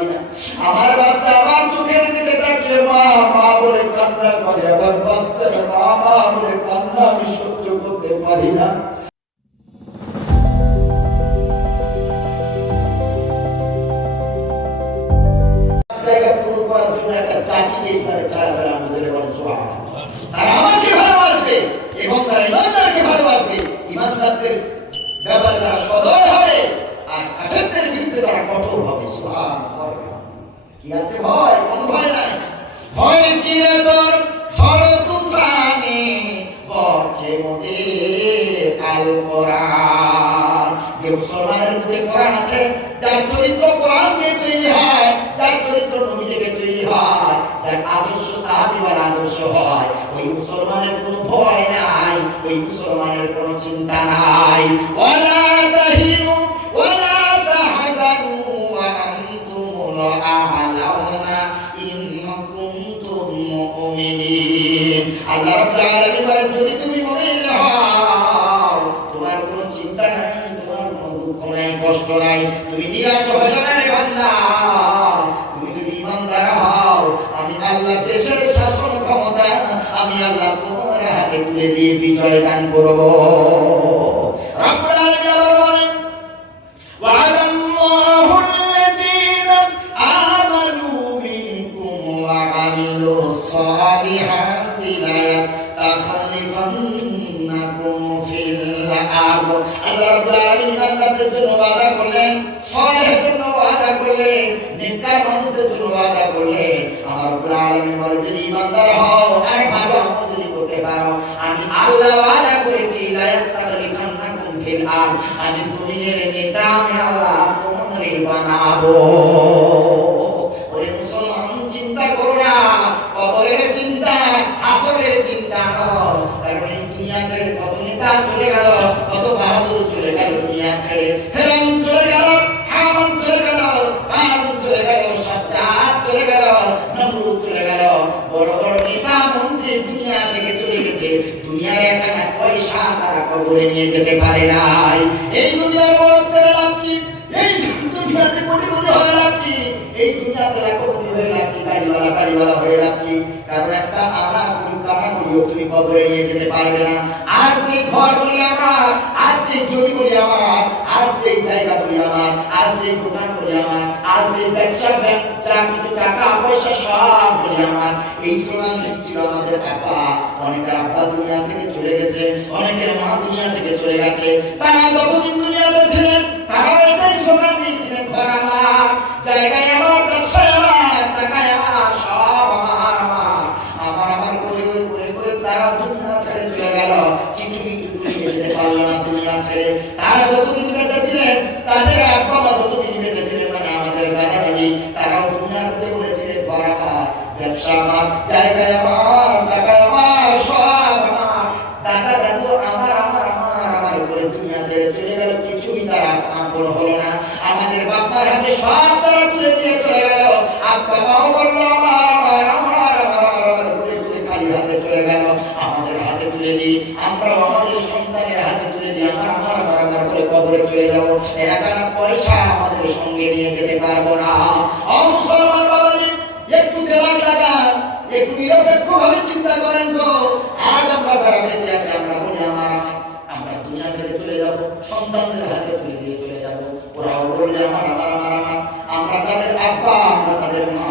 পারি না। আমার বাচ্চা আমার চোখের দিকে তাকিয়ে মা মা বলে কান্না করে, আবার বাচ্চার মা মা বলে কান্না আমি সহ্য করতে পারি না। জায়গা পূরণ করার জন্য একটা জাতিকে ইসলামের ছায়া ধরে আমরা জোরে বলেন সুবহানাল্লাহ। তারা আমাকে ভালোবাসবে এবং তারা ইমানদারকে ভালোবাসবে। ইমানদারদের ব্যাপারে তারা সদয় হবে আর কাফেরদের বিরুদ্ধে তারা কঠোর হবে। সুবহানাল্লাহ। কি আছে ভয়? কোনো ভয় নাই। ভয় কি রে তোর ঝড় তুফানে বকে মোদের আল কোরআন। যে মুসলমানের মধ্যে কোরআন আছে, যার চরিত্র কোরআন দিয়ে তৈরি হয়, যার চরিত্র নবী থেকে তৈরি হয়, যার আদর্শ সাহাবীর আদর্শ হয়, ওই মুসলমানের কোনো ভয় নাই, ওই মুসলমানের কোনো চিন্তা নাই। ওয়ালা তাহিনু ওয়ালা তাহজানু ওয়া আনতুমুল আ'লাউনা ইন কুনতুম মুমিনিন। আল্লাহ রাব্বুল আলামিন বলেন, যদি তুমি মুমিন হও তোমার কোনো চিন্তা নাই, তোমার কোনো দুঃখ নাই, কষ্ট নাই, তুমি নিরাশ হয়ে যাবে রে বান্দা। তুমি যদি ইমানদার হও, আমি আল্লাহ দেশের শাসন ক্ষমতা আমি আল্লাহ তোমার হাতে তুলে দিয়ে বিজয় দান করব। রব্বুল আলামিন আবার বলেন, ওয়া'দাল্লাহু আল্লাযীনা আমানু মিনকুম ওয়া আমিলুস সালিহাতি লা ইয়াস্তাখলিফান্নাকুম ফিল আরদ। আল্লাহ রাব্বুল আলামিন ইমানদারদের জন্য ওয়াদা করলেন, সালেহদের জন্য ওয়াদা করলেন, নেককার মানুষদের জন্য ওয়াদা করলেন। আমার রব্বুল আলামিন বলে, যদি ইমানদার হও আর ভালো আমল যদি করতে পারো, আমি আল্লাহ ওয়াদা করেছি লা ইয়াস্তাখলিফান্নাকুম ফিল আরদ, আমি জমিনের নেতা আমি আল্লাহ তোমারে বানাবো। ওরে মুসলমান, চিন্তা করো না কবরের চিন্তা, হাসরের চিন্তা নয়। কারণ এই দুনিয়া ছেড়ে কত নেতা চলে গেল, কত বাহাদুর চলে গেল দুনিয়া ছেড়ে। ফেরাউন চলে গেল, হামান চলে গেল, কারুন চলে গেল, সাজ্জাদ চলে গেল, নমরুদ চলে গেল। বড় বড় নেতা মন্ত্রী দুনিয়া থেকে চলে গেছে। দুনিয়ার একখানা পয়সা তারা কবরে নিয়ে যেতে পারে নাই। এই দুনিয়ার বড়ত্বের লাভ কি? এই দুনিয়াতে কোটিপতি হয়ে লাভ কি? এই দুনিয়াতে লাখপতি হয়ে লাভ কি? বাড়িওয়ালা হয়ে লাভ কি? কারণ একটা আনা করি কানা করিও তুমি কবরে নিয়ে যেতে পারবে না। আজ যে ঘর বলি আমার, আজ যে জমি বলি আমার, আজ যে জায়গা বলি আমার, আজ যে দোকান বলি আমার, আজ যে ব্যবসা কিছু টাকা পয়সা সব বলি আমার, এই স্লোগান দিয়েছিল আমাদের আব্বা। অনেকের আব্বা দুনিয়া থেকে চলে গেছে, অনেকের মা দুনিয়া থেকে চলে গেছে। তারা যতদিন দুনিয়াতে ছিলেন তারা এটাই স্লোগান দিয়েছিলেন, ঘর আমার, জায়গায় আমার, ব্যবসায় আমার, টাকায় আমার, সব আমার আমার আমার আমার করে করে করে তারা দুনিয়া ছেড়ে চলে গেল। কিছুই নিয়ে যেতে পারলো না দুনিয়া ছেড়ে। তারা যতদিন বেঁচে ছিলেন, তাদের আব্বা মা যতদিন বেঁচে ছিলেন, মানে আমাদের দাদা দাদি, তারাও দুনিয়ার মধ্যে বলেছিলেন, ঘর আমার, ব্যবসা আমার, জায়গায় আমার, টাকায় আমার, সব আমার। দাদা দাদু আমার আমার আমার আমার করে দুনিয়া ছেড়ে চলে গেল। কিছুই তারা আপন হলো না। আমাদের বাবার হাতে সব তারা তুলে দিয়ে চলে গেল। আব্বা মাও বললো আমার আমার আমার আমার আমার আমার করে করে খালি হাতে চলে গেল। আমাদের হাতে তুলে দিই, আমরাও আমাদের সন্তানের হাতে তুলে দিই, আমার আমার আমার আমার করে কবরে চলে যাব। একখানা পয়সা আমাদের সঙ্গে নিয়ে যেতে পারবো না। ও মুসলমান বাবাজি, একটু দেমাগ লাগান, একটু নিরপেক্ষভাবে চিন্তা করেন তো। আজ আমরা যারা বেঁচে আছি, আমরা বলি আমার আমার, আমরা দুনিয়া থেকে চলে যাব, সন্তানদের হাতে তুলে দিয়ে চলে যাব। ওরাও বলবে আমার আমার আমার আমার। আমরা তাদের আব্বা, আমরা তাদের মা।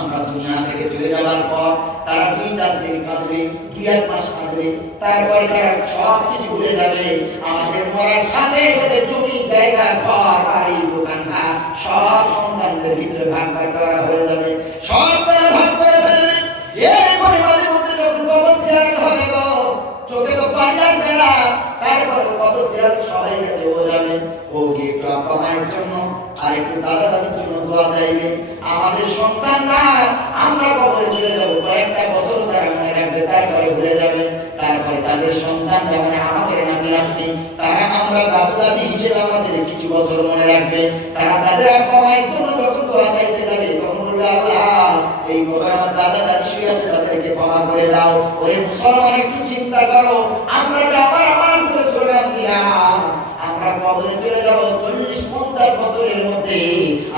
আমরা দুনিয়া থেকে চলে যাওয়ার পর তারা 2-4 দিন কাঁদবে, 2-1 মাস কাঁদবে, তারপরে তারা সব কিছু ভুলে যাবে। আমাদের মরার সাথে সাথে জমি জায়গা ঘর বাড়ি দোকানঘাট সব সন্তানদের ভিতরে ভাগ বাটোয়ারা হয়ে যাবে, সব তারা ভাগ করে ফেলবে। এই পরিবারের মধ্যে যখন কবর জিয়ারত হবে গো, চোখে তো পানি আসবে না। তারপরে কবর জিয়ারত সবাই গেছে, ও যাবে, ও গিয়ে একটু আব্বা মায়ের জন্য আর একটু দাদা দাদির জন্য দোয়া চাইবে। আমাদের সন্তানরা আমরা কবরে চলে যাব, কয়েকটা বছর তারা মনে রাখবে, তারপরে ভুলে যাবে। তারপরে তাদের সন্তানরা মানে আমাদের নাতি নাতনি, তারা আমরা দাদু দাদি হিসেবে আমাদের কিছু বছর মনে রাখবে। তারা তাদের আব্বা মায়ের জন্য যখন দোয়া চাইতে যাবে, তখন বলবে, আল্লাহ এই কবরে আমার দাদা দাদি শুয়ে আছে, তাদেরকে ক্ষমা করে দাও। ওরে মুসলমান, একটু চিন্তা করো, আমরা যে আমার আমার করে স্লোগান দিলাম, আমরা আমরা কবরে চলে যাব 40-50 বছরের মধ্যে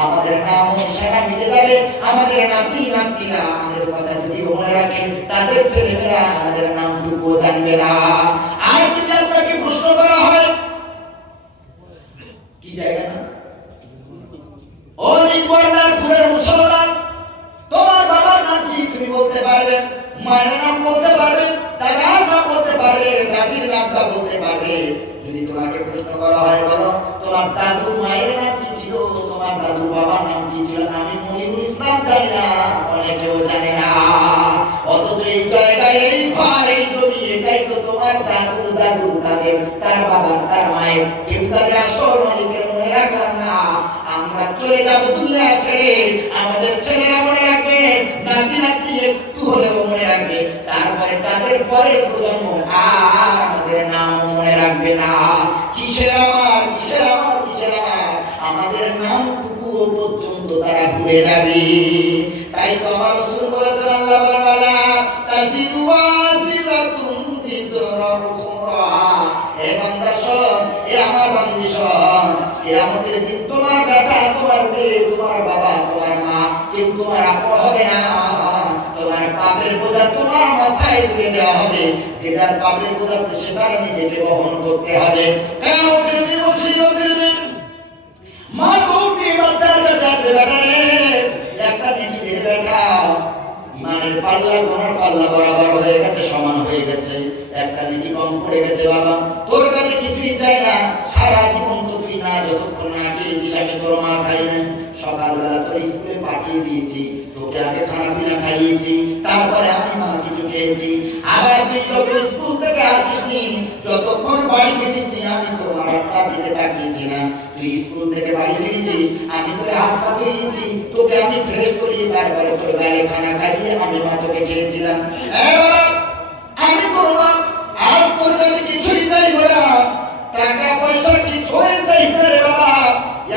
আমাদের নাম নিশানা মিটে যাবে। আমাদের নাতি নাতনিরা আমাদের কথা যদি মনে রাখে, তাদের ছেলেমেয়েরা আমাদের নামটুকু জানবে না। আর যদি আপনাকে প্রশ্ন করা হয় কি জায়গা না ও নিকবরনাথপুরের মুসলমান, তোমার বাবার নাম কি তুমি বলতে পারবে? মায়ের নাম বলতে পারবে? দাদার নাম বলতে পারবে? দাদির নামটা বলতে পারবে? যদি তোমাকে প্রশ্ন করা হয়, বলো তোমার দাদুর মায়ের নাম কি ছিল, তোমার দাদুর বাবার নাম কি ছিল? আমি মনিরুল ইসলাম জানি না, অনেকেও জানে না। অথচ এই জায়গায়, এই ঘর, এই জমি, এটাই তো তোমার দাদুর দাদু, তার বাবার, তার মায়ের। কেউ তাদের আসল মালিকের মনে রাখলাম না। আমরা চলে যাব দুনিয়া ছেড়ে, আমাদের ছেলেরা মনে রাখবে, নাতি নাতনি একটু হলেও মনে রাখবে। তারপরে তাদের পরের প্রজন্ম আর আমাদের নাম মনে রাখবে না। কিসের আমার, কিসের আমার, কিসের আমার, আমাদের নামটুকু পর্যন্ত তারা ভুলে যাবে। তাই তো আমার রাসূল বলেছেন, আল্লাহ বলেন ওয়ালা তাজিরু ওয়াজিরাতুন বিজরা উখরা। হে বান্দা শোন, এ আমার বান্দি শোন, কিয়ামতের দিন তোমার বেটা, তোমার মেয়ে, তোমার বাবা, তোমার মা কেউ তোমার আপন হবে না। তোমার পাপের বোঝা তোমার মাথায় তুলে দেওয়া হবে। যে যার পাপের বোঝা সেটার নিজেকে বহন করতে হবে। কিয়ামতের দিন, মুসিবতের দিন মা দৌড়ে বাচ্চার কাছে আসবে, বেটা রে, একটা নেকি দে বেটা। ইমানের পাল্লা গুনার পাল্লা বরাবর হয়ে গেছে, সমান হয়ে গেছে, একটা নেকি কম পড়ে গেছে। বাবা তোর কাছে কিছুই চাই না, সারা জীবন তো তুই না যতক্ষণ না খেয়েছিস, আমি তোর মা খাই নাই। সকালবেলা তোর স্কুলে পাঠিয়ে দিয়েছি, তোকে আগে খানা পিনা খাইয়েছি, তারপরে আমি মা কিছু খেয়েছি। আবার তুই যখন স্কুল থেকে আসিসনি, যতক্ষণ বাড়ি ফিরিসনি, আমি তোর মা রাস্তা দিকে তাকিয়েছিলাম। তুই স্কুল থেকে বাড়ি ফিরেছিস, আমি তোর হাত পা ধুয়েছি, তোকে আমি ফ্রেশ করিয়ে তারপরে তোর গালে খানা খাইয়ে আমি মা তোকে খেয়েছিলাম। বাবা আমি তোর মা, আজ তোর কাছে কিছুই চাইবো না, টাকা পয়সা কিছুই চাইবে রে বাবা,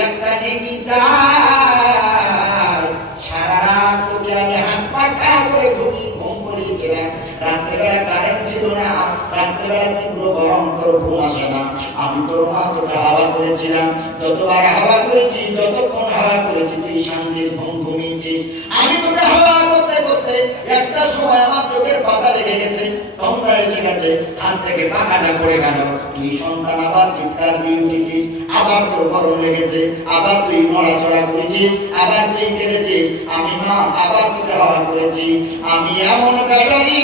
একটা নেকি চাই। সারা রাত তোকে আমি হাত পা খা করে ঘুম পড়িয়েছিলাম। রাত্রেবেলা কারেন্ট ছিল না, রাত্রেবেলা তীব্র গরম, তোর ঘুম আসে না। আমি তোর মা তোকে হাওয়া করেছিলাম, যতবার হাওয়া করেছি, যতক্ষণ হাওয়া করেছি তুই শান্তির ঘুম ঘুমিয়েছিস। আমি তোকে হাওয়া করতে করতে একটা সময় আমার চোখের পাতা লেগে গেছে, তোমরা এসে গেছে, হাত থেকে পাখাটা পড়ে গেল। তুই সন্তান আবার চিৎকার দিয়ে উঠেছিস, আবার তোর গরম লেগেছে, আবার তুই নড়াচড়া করেছিস, আবার তুই কেঁদেছিস। আমি মা আবার তোকে হাওয়া করেছি। আমি এমন ব্যাটারি,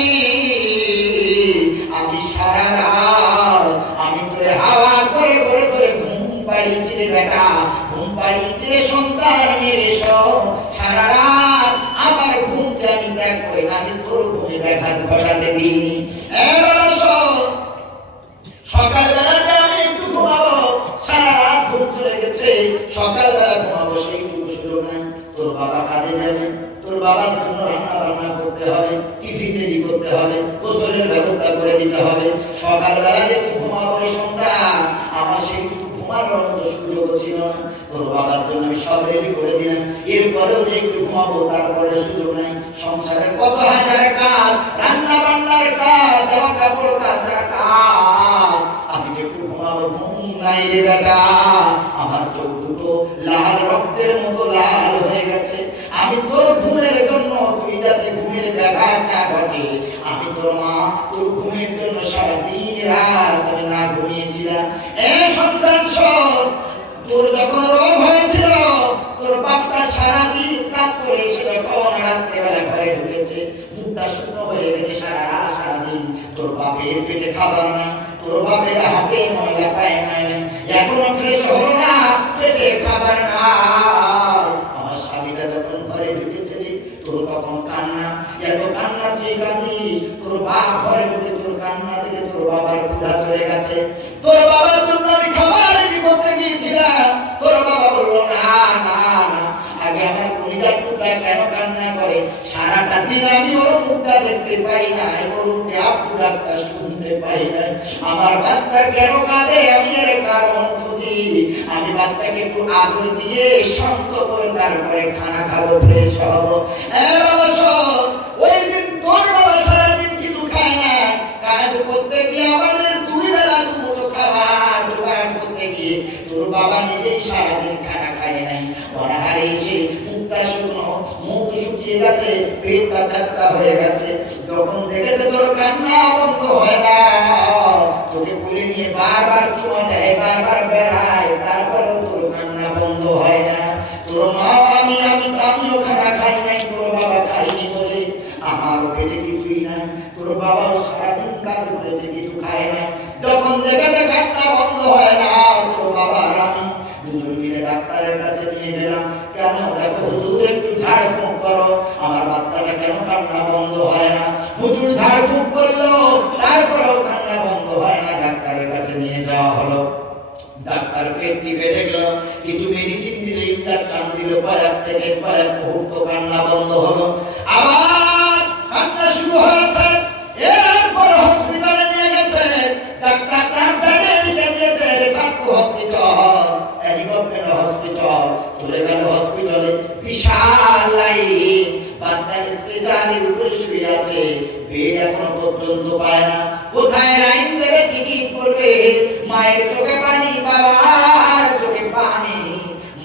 আমি সারা রাত আমি তোরে হাওয়া করে করে তোরে ঘুম পাড়িয়েছি রে বেটা, ঘুম পাড়িয়েছি রে সন্তান মেরে সব। সারা রাত আমার ঘুমকে আমি ত্যাগ করে আমি তোর ঘুমে ব্যাঘাত ঘটাতে দিইনি। বাবা শোন, সকালবেলা যে আমি একটু ঘুমাবো, সারা রাত ঘুম চলে গেছে, সকালবেলা ঘুমাবো সেইটুকু সুযোগ নাই। তোর বাবা কাজে যাবে, তোর বাবার জন্য রান্না বান্না করতে হবে, টিফিন রেডি করতে হবে, গোসলের ব্যবস্থা করে দিতে হবে। সকালবেলা যে একটু ঘুমাবো রে সন্তান, আমার সেইটুকু ঘুমানোর মতো সুযোগ ছিল না। তোর বাবার জন্য আমি সব রেডি করে দিলাম, এরপরেও যে একটু ঘুমাবো তারপরে সুযোগ নাই। সংসারের কত হাজার কাজ, রান্না বান্নার কাজ, জামা কাপড় কাচার কাজ, আমি যে একটু ঘুমাবো, ঘুম নাই রে বেটা। আমার চোখ দুটো লাল রক্তের মতো লাল হয়ে গেছে। আমি তোর ঘুমের জন্য, তুই যাতে ঘুমের ব্যাঘাত না ঘটে, আমি তোর মা তোর ঘুমের জন্য সারা দিন রাত আমি না ঘুমিয়েছিলাম। সন্তান শোন, তোর যখন রোগ হয়েছিল, তোর বাপটা সারাদিন কাজ করে এসে যখন রাত্রেবেলা ঘরে ঢুকেছে, মুখটা শুকনো হয়ে গেছে, সারা রাত সারাদিন তোর বাপের পেটে খাবার নাই, তোর বাপের হাতে ময়লা পায়ে ময়লা, এখনো ফ্রেশ হলো না, পেটে খাবার নাই। আমার স্বামীটা যখন ঘরে ঢুকেছে রে, তোর তখন কান্না, এত কান্না তুই কাঁদিস। তোর বাপ ঘরে ঢুকে তোর কান্না দেখে তোর বাবার ক্ষুধা চলে গেছে। তোর বাবার জন্য আমি খাবার রেডি করতে গিয়েছিলাম, তোর বাবা বললো না না না, আগে আমার কলিজার টুকরা কেন কান্না করে? সারাটা দিন আমি ওর মুখটা দেখতে পাই নাই, ওর মুখে আপু ডাকটা শুনতে পাই নাই। আমার বাচ্চা কেন কাঁদে, আমি এর কারণ খুঁজি। আমি বাচ্চাকে একটু আদর দিয়ে শান্ত করে তারপরে খানা খাবো, ফ্রেশ হবো। বাবা শোন, ওই দিন তোর বাবা সারাদিন কিছু খায় না, কাজ করতে গিয়ে আমাদের দুই বেলা দুমুঠো খাবার জোগাড় করতে গিয়ে বাবা নিজেই সারাদিন খানা খায় নাই, অনাহারে এসে মুখটা শুকনো, মুখ শুকিয়ে গেছে, পেটটা চাকরা হয়ে গেছে। যখন দেখেছে তোর কান্না বন্ধ হয় না, তোকে কোলে নিয়ে বারবার চুমা দেয়, বারবার বেড়ায়, তারপরেও তোর কান্না বন্ধ হয় না। তোর মা আমিও খানা খাই নাই, তোর বাবা খাইনি বলে আমার পেটে কিছুই নাই, তোর বাবাও সারাদিন কাজ করেছে, কিছু খায় নাই। যখন দেখেছে কান্না বন্ধ হয় না, তোর বাবা আর আমি দুজন মিলে ডাক্তারের কাছে নিয়ে গেলাম। কেন? দেখো হুজুর, একটু ঝাড়ফুঁক করো, আমার বাচ্চাটা কেন কান্না বন্ধ হয় না। হুজুর ঝাড়ফুঁক করলো, তারপরেও কান্না বন্ধ হয় না। ডাক্তারের কাছে নিয়ে যাওয়া হলো। ডাক্তার পেট টিপে দেখলো, কিছু মেডিসিন দিল, ইনজেকশন দিল, কয়েক সেকেন্ড, কয়েক মুহূর্ত কান্না বন্ধ হলো। আবার কান্না শুরু হয়েছে। এরপর হসপিটালে নিয়ে গেছে ডাক্তার, তার বেডে লিখে দিয়েছে refer to hospital, elegant hospital. চলে গেল হসপিটালে, বিশাল লাইন, বাচ্চা স্ট্রেচারের উপরে শুয়ে আছে, বেড এখনো পর্যন্ত পায় না। কোথায় লাইন দেবে, টিকিট করবে? মায়ের চোখে পানি, বাবার চোখে পানি।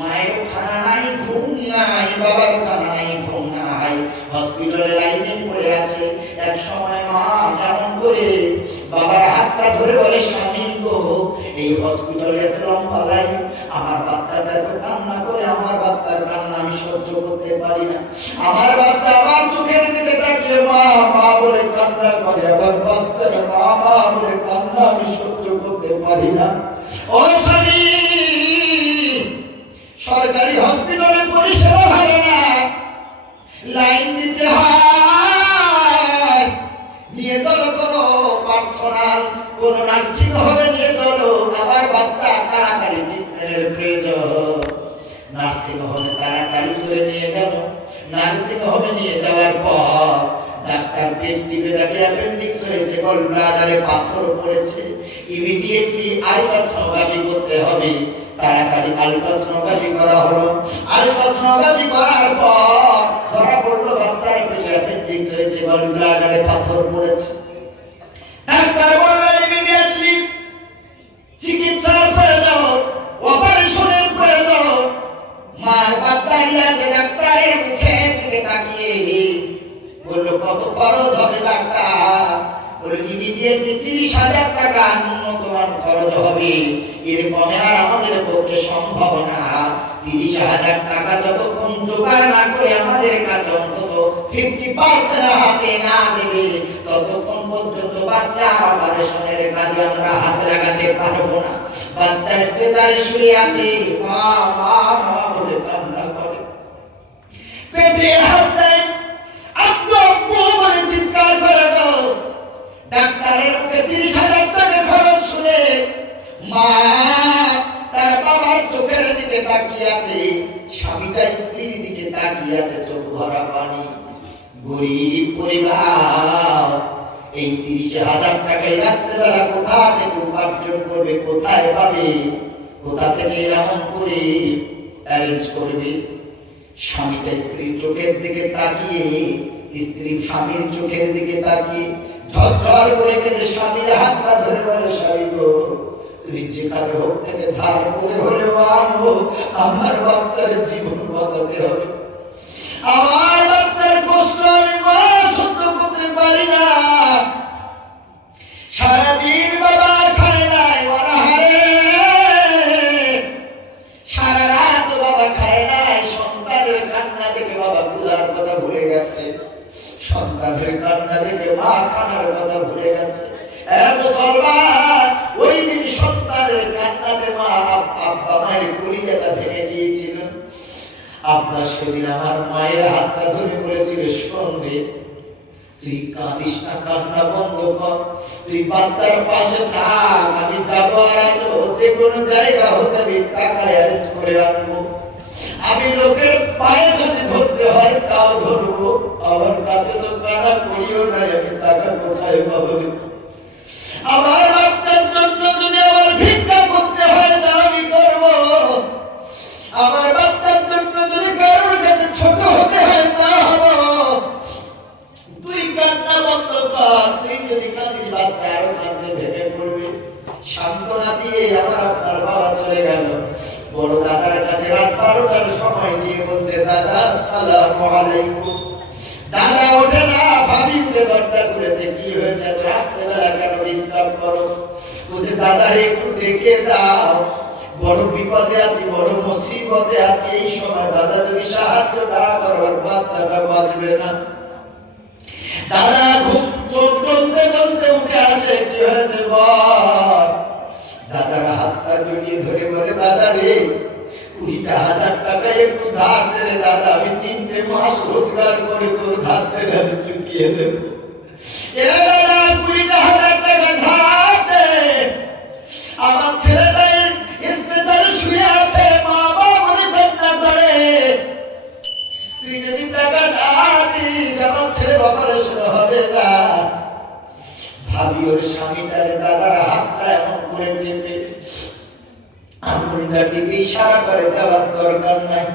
মায়ের খানা নাই, ঘুম নাই, বাবার খানা নাই, ঘুম নাই। হসপিটালে লাইনে পড়ে আছে। এক সময় মা কেমন করে বাবার হাতটা ধরে বলে, স্বামী গো, এই হসপিটালে এত লম্বা লাইন, আমার বাচ্চাটা এত কান্না করে, আমার বাচ্চার কান্না আমি সহ্য করতে পারি না। আমার বাচ্চা আমার চোখের দিকে তাকিয়ে মা মা বলে কান্না করে, আবার বাচ্চার মা মা বলে কান্না আমি সহ্য করতে পারি না। ও স্বামী, সরকারি হসপিটালে পরিষেবা ভালো না, লাইন দিতে হয়। নিয়ে চলো কোনো পার্সোনাল, কোন নার্সিং হোমে নিয়ে চলো, আমার বাচ্চা তাড়াতাড়ি ট্রিটমেন্টের প্রয়োজন। নার্সিং হোমে তাড়াতাড়ি করে নিয়ে গেল। নার্সিং হোমে নিয়ে যাওয়ার পর ডাক্তার পেট টিপে দেখে অ্যাপেন্ডিক্স হয়েছে, গল ব্লাডারে পাথর পড়েছে, ইমিডিয়েটলি আল্ট্রাসোনোগ্রাফি করতে হবে। তাড়াতাড়ি আল্ট্রাসোনোগ্রাফি করা হলো। আল্ট্রাসোনোগ্রাফি করার পর ধরা পড়লো বাচ্চার পেটে অ্যাপেন্ডিক্স হয়েছে, গল ব্লাডারে পাথর পড়েছে। ডাক্তার বলল ইমিডিয়েটলি চিকিৎসার প্রয়োজন, অপারেশনের প্রয়োজন। মার বাপ দাঁড়িয়ে আছে ডাক্তারের মুখের দিকে তাকিয়ে, বললো কত খরচ হবে ডাক্তার? বললো ইমিডিয়েটলি 30,000 টাকা ন্যূনতম খরচ হবে, এর কমে আর আমাদের পক্ষে সম্ভব না। 30,000 টাকা যতক্ষণ জোগাড় না করে আমাদের কাছে অন্তত 50% হাতে না দেবে, ততক্ষণ পর্যন্ত বাচ্চার অপারেশনের কাজে আমরা হাত লাগাতে পারবো না। বাচ্চা স্ট্রেচারে শুয়ে আছে, মা মা মা বলে কান্না করে, পেটে হাত দেয়, আব্বু আব্বু বলে চিৎকার করে গো। ডাক্তারের মুখে 30,000 টাকা খরচ শুনে মা তার বাবার চোখের দিকে তাকিয়ে আছে, স্বামীটা স্ত্রীর দিকে তাকিয়ে আছে, চোখ ভরা পানি। গরিব পরিবার, এই 30,000 টাকায় রাত্রেবেলা কোথা থেকে উপার্জন করবে, কোথায় পাবে, কোথা থেকে এমন করে অ্যারেঞ্জ করবে? স্বামীটা স্ত্রীর চোখের দিকে তাকিয়ে, স্ত্রী স্বামীর চোখের দিকে তাকিয়ে ঝরঝর করে কেঁদে স্বামীর হাতটা ধরে বলে, স্বামী গো, তুই যেখানে হোক থেকে ধার করে হলেও আনবো, আমার বাচ্চার জীবন বাঁচাতে হবে। আমার বাচ্চার কষ্ট আমি মা সহ্য করতে পারি না। সারাদিন বাবা খায় নাই, অনাহারে, সারা রাত বাবা খায় নাই। সন্তানের কান্না দেখে বাবা ক্ষুধার কথা ভুলে গেছে, সন্তানের কান্না দেখে মা খানার কথা ভুলে গেছে। মুসলমান, ওই দিন সন্তানের কান্নাতে মা আব্বা মায়ের কলিজাটা ভেঙে দিয়েছিল। আব্বা সেদিন আমার মায়ের হাতটা ধরে বলেছিল, শোন রে, তুই কাঁদিস না, কান্না বন্ধ কর, তুই বাচ্চার পাশে থাক, আমি যাবো আর আসবো, যে কোনো জায়গা হতে আমি টাকা অ্যারেঞ্জ করে আনবো, আমি লোকের পায়ে যদি ধরতে হয় তাও ধরবো, আমার কাছে তো টাকা করিও নাই, আমি টাকা কোথায় পাবো? আমার বাচ্চার জন্য যদি আমার ভিক্ষা করতে হয় তা আমি করবো, আমার বাচ্চার জন্য যদি কারোর কাছে ছোট হতে হয় তা হবো। তুই কান্না বন্ধ কর, তুই যদি কাঁদিস বাচ্চা আরো কাঁদবে, ভেঙে পড়বে। সান্ত্বনা দিয়ে আমার আপনার বাবা চলে গেল। বড় দাদার কাছে রাত 12টার সময় নিয়ে বলছে, দাদা আসসালামু আলাইকুম। দাদা ওঠে না, ভাবি উঠে দরজা করেছে, কি হয়েছে তো রাত্রেবেলা কেন ডিস্টার্ব করো? বলছে, দাদারে একটু ডেকে দাও, বড় বিপদে আছি, বড় মুসিবতে আছি, এই সময় দাদা যদি সাহায্য না করবার বাচ্চাটা বাঁচবে না। দাদা ঘুম চোখ টলতে টলতে উঠে আসে, কি হয়েছে বল? দাদার হাতটা জড়িয়ে ধরে বলে, দাদা রে 20,000 টাকা একটু ধার দে রে দাদা, আমি 3টে মাস রোজগার করে তোর ধার দেবে আমি চুকিয়ে দেব। এ দাদা 20,000 টাকা ধার দে, আমার ছেলেটা স্ট্রেচারে শুয়ে আছে, মা বাবা বলে কান্না করে, তুই যদি টাকা না দিস আমার ছেলের অপারেশন হবে না। ভাবি ওর স্বামীটারে দাদার হাতটা এমন করে টেপে, আঙুলটা টিপে ইশারা করে দেওয়ার দরকার নাই।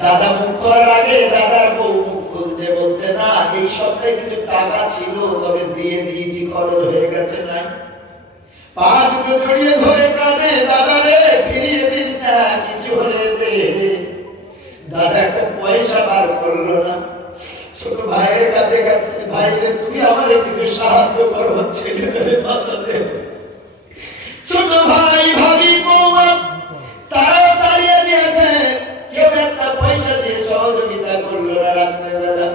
দাদা মুখ করার আগে দাদার বউ মুখ খুলছে, বলছে, না এই সপ্তাহে কিছু টাকা ছিল, তবে দিয়ে দিয়েছি, খরচ হয়ে গেছে নাই। পা দুটো জড়িয়ে ধরে কাঁদে, দাদা রে ফিরিয়ে দিস না, কিছু হলে দে। দাদা একটা পয়সা বার করলো না। ছোট ভাইয়ের কাছে গেছে, ভাই রে তুই আমারে কিছু সাহায্য কর, ছেলেটারে বাঁচাতে। ছোট ভাই ভাবি বৌমা তারাও দাঁড়িয়ে দিয়েছে, কেউ একটা পয়সা দিয়ে সহযোগিতা করলো না। রাত্রেবেলা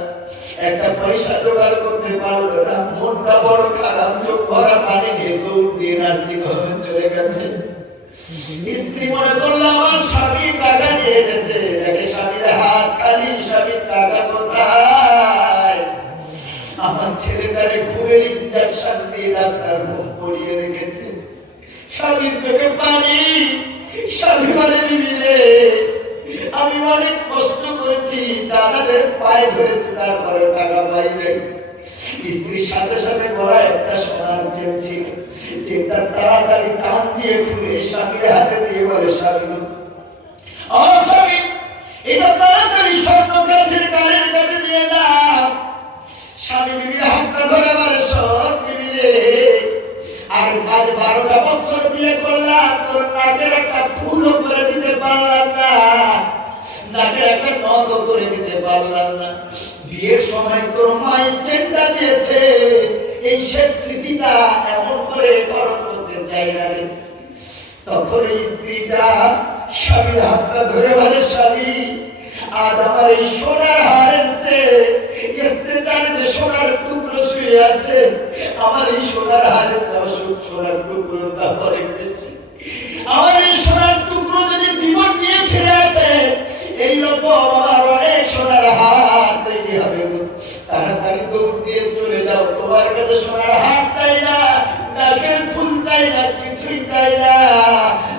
একটা পয়সা জোগাড় করতে পারলো না, মনটা বড় খারাপ, চোখ ভরা পানি দিয়ে দৌড় দিয়ে নার্সিং হোমে চলে গেছে। স্ত্রী মনে করলো আমার স্বামী টাকা নিয়ে এসেছে, দেখে স্বামীর হাত খালি, স্বামীর টাকা কোথায়? আমার ছেলেটারে ঘুমের ইনজেকশন দিয়ে ডাক্তার মুখ পড়িয়ে রেখেছে। স্বামীর চোখে পানি, স্বামী বলে, বিবি রে আমি অনেক কষ্ট করেছি, দাদাদের পায়ে ধরেছি, তারপরে টাকা পাই নাই। স্ত্রীর সাথে সাথে গড়া একটা সোনার চেন ছিল, চেনটা তাড়াতাড়ি টান দিয়ে খুলে স্বামীর হাতে দিয়ে বলে, স্বামী ও স্বামী এটা তাড়াতাড়ি স্বর্ণ গাছের কারের কাছে দিয়ে দাও। স্বামী বিবির হাতটা ধরে বলে, শোন বিবি রে, আর আজ 12টা বছর বিয়ে করলাম, তোর নাকের একটা ফুলও করে দিতে পারলাম না, নাকের একটা নথও করে দিতে পারলাম না। বিয়ের সময় তোর মাই চেনটা দিয়েছে, এই শেষ স্মৃতিটা এমন করে খরচ করতে চাই না রে। তখন এই স্ত্রীটা স্বামীর হাতটা ধরে বলে, স্বামী আজ আমার এই সোনার হারের চেয়ে স্ত্রীটার যে সোনার টুকরো শুয়ে আছে, আমার এই সোনার হারের সোনার টুকরোটা অনেক বেশি। আমার এই সোনার টুকরো যদি জীবন নিয়ে ফিরে আসে, এইরকম আমার অনেক সোনার হার তৈরি হবে। তাড়াতাড়ি দৌড় দিয়ে চলে যাও, তোমার কাছে সোনার হার চাই না, নাকের ফুল চাই না, কিছুই চাই না,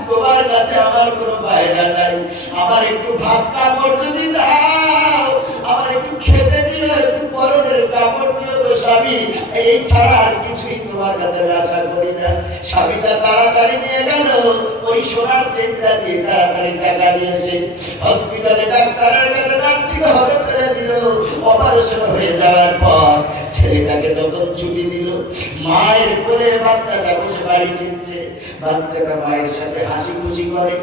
তোমার কাছে আমার কোনো বায়না নাই। আমার একটু ভাত কাপড় যদি দাও, আমার একটু খেতে দিও, একটু পরনের কাপড় দিও তো স্বামী, এই ছাড়া আর কিছুই তোমার কাছে আশা করি না। স্বামীটা তাড়াতাড়ি নিয়ে গেল, ওই সোনার চেনটা দিয়ে তাড়াতাড়ি টাকা নিয়েছে। হসপিটালে ডাক্তারের কাছে নার্সিং হোমে ফেলে দিল। অপারেশন হয়ে যাওয়ার পর ছেলেটাকে যখন ছুটি দিল, মায়ের কোলে বাচ্চাটা বসে বাড়ি ফিরছে। বাচ্চাটা মায়ের সাথে হাসি খুশি করে,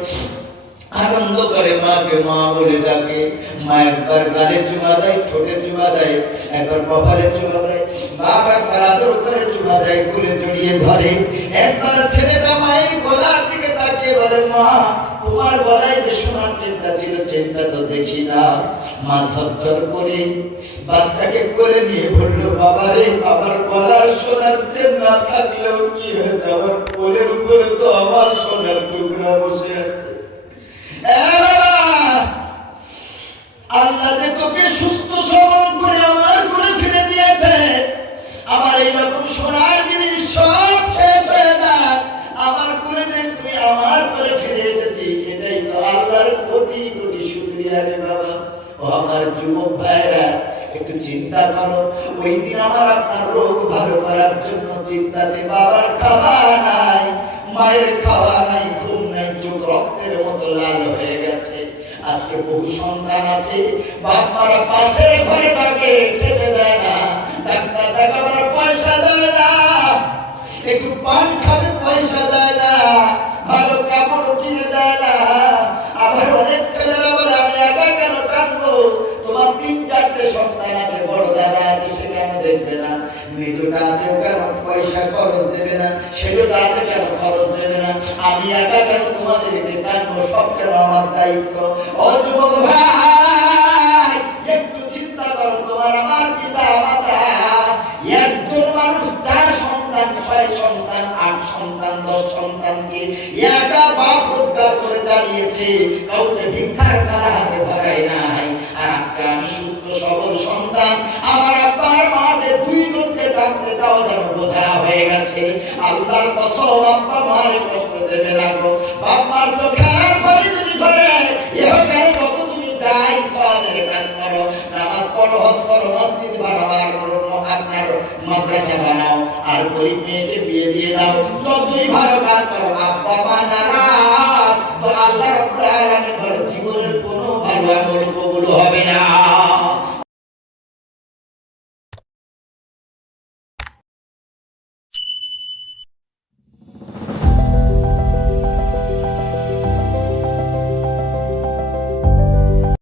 আনন্দ করে, মাকে মা বলে ডাকে। মা একবার গালে চুমা দেয়, ঠোঁটে চুমা দেয়, একবার কপালে চুমা দেয়, বাপ একবার আদর করে চুমা দেয়, কোলে জড়িয়ে ধরে। একবার ছেলেটা মায়ের গলার দিকে তাকিয়ে বলে, মা তোমার গলায় যে সোনার চেনটা ছিল, চেনটা তো দেখি না। মা ঝরঝর করে বাচ্চাকে করে নিয়ে বললো, বাবা রে আমার গলার সোনার চেন না থাকলেও কি হয়েছে, আমার কোলের উপরে তো আমার সোনার টুকরা বসে আছে। আল্লাহ যে তোকে সুস্থ সবল করে আমার কোলে ফিরে দিয়েছে, আমার এইরকম সোনার জিনিস সব শেষ হয়ে না, আমার কোলে যে তুই আমার কোলে ফিরে এসেছিস, এটাই তো আল্লাহর কোটি কোটি শুকরিয়া রে বাবা। ও আমার যুবক ভাইরা, একটু চিন্তা করো, ওই দিন আমার আপনার রোগ ভালো করার জন্য চিন্তাতে বাবার খাওয়া নাই, মায়ের খাওয়া নাই, ঘুম নাই, চোখ রক্তের মতো লাল হয়ে গেছে। আজকে বহু সন্তান আছে, বাপ মারা পাশের ঘরে থাকে, খেতে দেয় না, ডাক্তার দেখাবার পয়সা দেয় না, একটু পান খাবে পয়সা দেয় না, ভালো কাপড় কিনে দেয় না। আমি একা কেন তোমাদেরকে টানবো, সব কেন আমার দায়িত্ব? ও যুবক ভাই, একটু চিন্তা করো, তোমার আমার পিতা মাতা, একজন মানুষ 4 সন্তান, 6 সন্তান, 8 সন্তান, 10 সন্তানকে একা বাপ রোজগার করে চালিয়েছে, কাউকে ভিক্ষার তারা হাতে ধরায় নাই। আর আজকে আমি সুস্থ সবল সন্তান, আমার আব্বার মাকে 2 জনকে ডাকতে দাও যেন বোঝা হয়ে গেছে। আল্লাহর কসম, আব্বা মারে কষ্ট দেবে না গো। বাবার চোখের পানি যদি ধরে, ইহকালে কত তুমি যাই সওয়াবের কাজ করো, নামাজ পড়ো, হজ করো, মসজিদ বানাও, আর আপনার মাদ্রাসা বানাও, আর গরিব মেয়েকে বিয়ে দিয়ে দাও, যতই ভালো কাজ করো, আব্বা মা নারাজ, তো আল্লাহ রাব্বুল আলামিন বলে জীবনের কোনো ভালো আমল কবুল হবে না।